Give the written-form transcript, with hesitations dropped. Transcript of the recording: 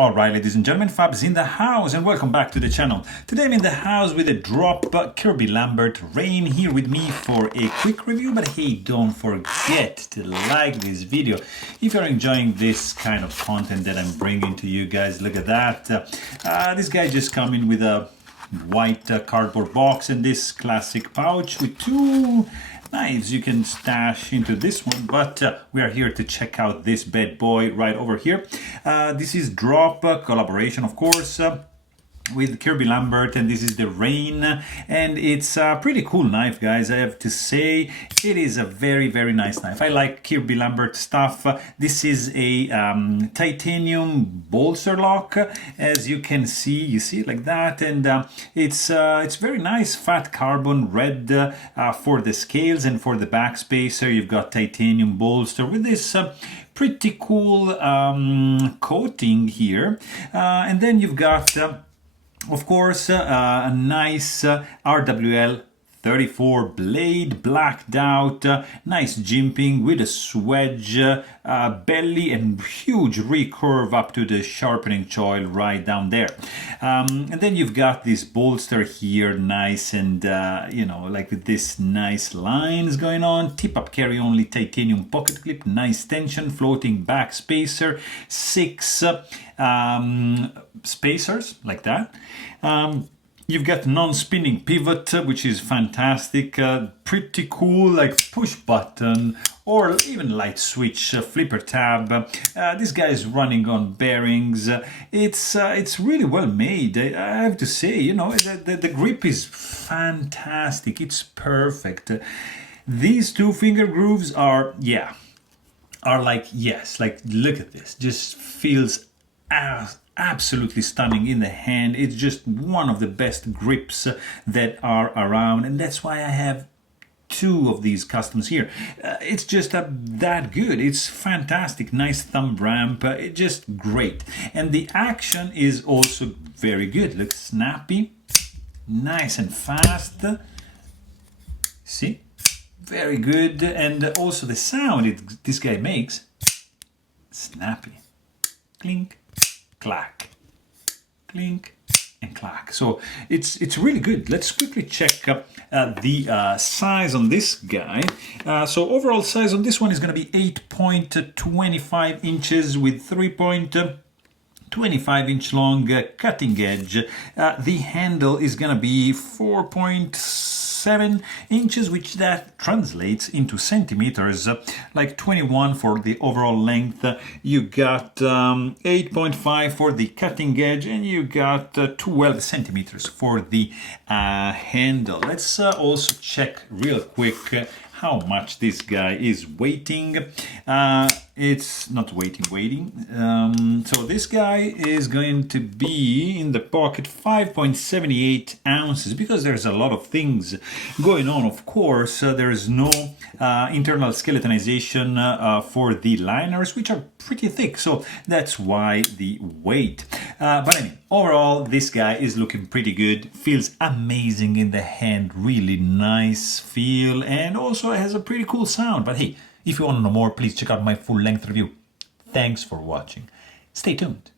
Alright, ladies and gentlemen, Fabs in the house, and welcome back to the channel. Today I'm in the house with a drop Kirby Lambert Raine here with me for a quick review, but hey, don't forget to like this video if you're enjoying this kind of content that I'm bringing to you guys. Look at that. This guy just come in with a white cardboard box and this classic pouch with two knives you can stash into this one, but we are here to check out this bad boy right over here. This is drop collaboration, of course, with Kirby Lambert, and this is the Raine, and it's a pretty cool knife, guys. I have to say it is a very nice knife. I like Kirby Lambert stuff. This is a titanium bolster lock, as you can see. You see it like that, and it's very nice, fat carbon red for the scales, and for the back spacer you've got titanium bolster with this pretty cool coating here, and then you've got of course, a nice RWL 34 blade, blacked out, nice jimping with a swedge belly and huge recurve up to the sharpening choil right down there. And then you've got this bolster here, nice and, you know, like with this nice lines going on. Tip-up carry only titanium pocket clip, nice tension, floating back spacer, 6 spacers like that. You've got non-spinning pivot, which is fantastic, pretty cool, like push button or even light switch flipper tab. This guy is running on bearings. It's really well made, I have to say. You know, the grip is fantastic. It's perfect. These two finger grooves are like, yes, like look at this. Just feels absolutely stunning in the hand. It's just one of the best grips that are around, and that's why I have 2 of these customs here. It's just that good. It's fantastic. Nice thumb ramp. It's just great, and the action is also very good. Looks snappy, nice and fast. See, very good, and also the sound this guy makes, snappy, clink, clack, clink, and clack. So it's really good. Let's quickly check the size on this guy. So overall size on this one is going to be 8.25 inches with 3.25-inch long cutting edge. The handle is going to be 4.7 inches, which that translates into centimeters, like 21 for the overall length. You got 8.5 for the cutting edge, and you got 12 centimeters for the handle. Let's also check real quick how much this guy is weighing. It's not weighing. So this guy is going to be in the pocket 5.78 ounces, because there's a lot of things going on. Of course, there is no internal skeletonization for the liners, which are pretty thick, so that's why the weight. But I mean, overall, this guy is looking pretty good. Feels amazing in the hand, really nice feel, and also has a pretty cool sound. But hey, if you want to know more, please check out my full-length review. Thanks for watching. Stay tuned.